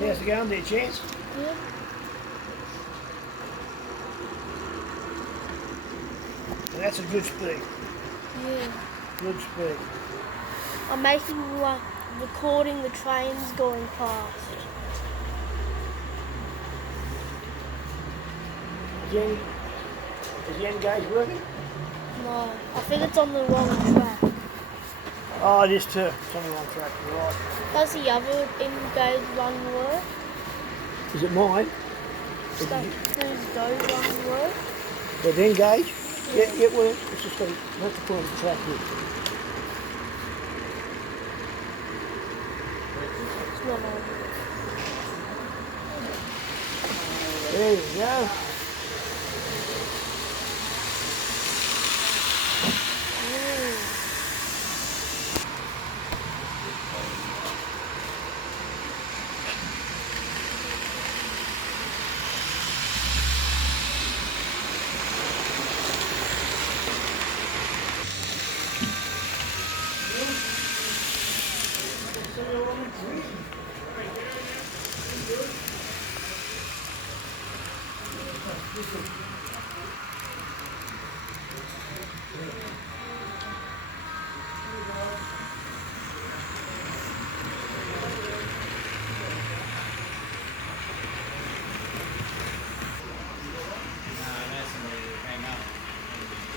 How's it going there, Chance? Good. And that's a good speed. Yeah. Good speed. I'm making recording the trains going past. Is the end gauge working? No, I think it's on the wrong track. Oh, it is too. It's on the wrong track. You're right. Does the other in-gauge one work? Is it mine? Does those one work? The end gauge? Yeah, it works. It's just got to, you have to put on the track here. It's not on. There you go. Hang up.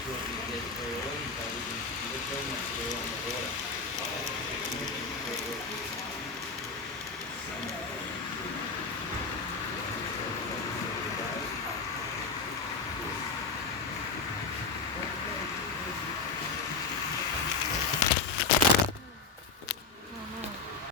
And get very early, so we can get very much there on the water.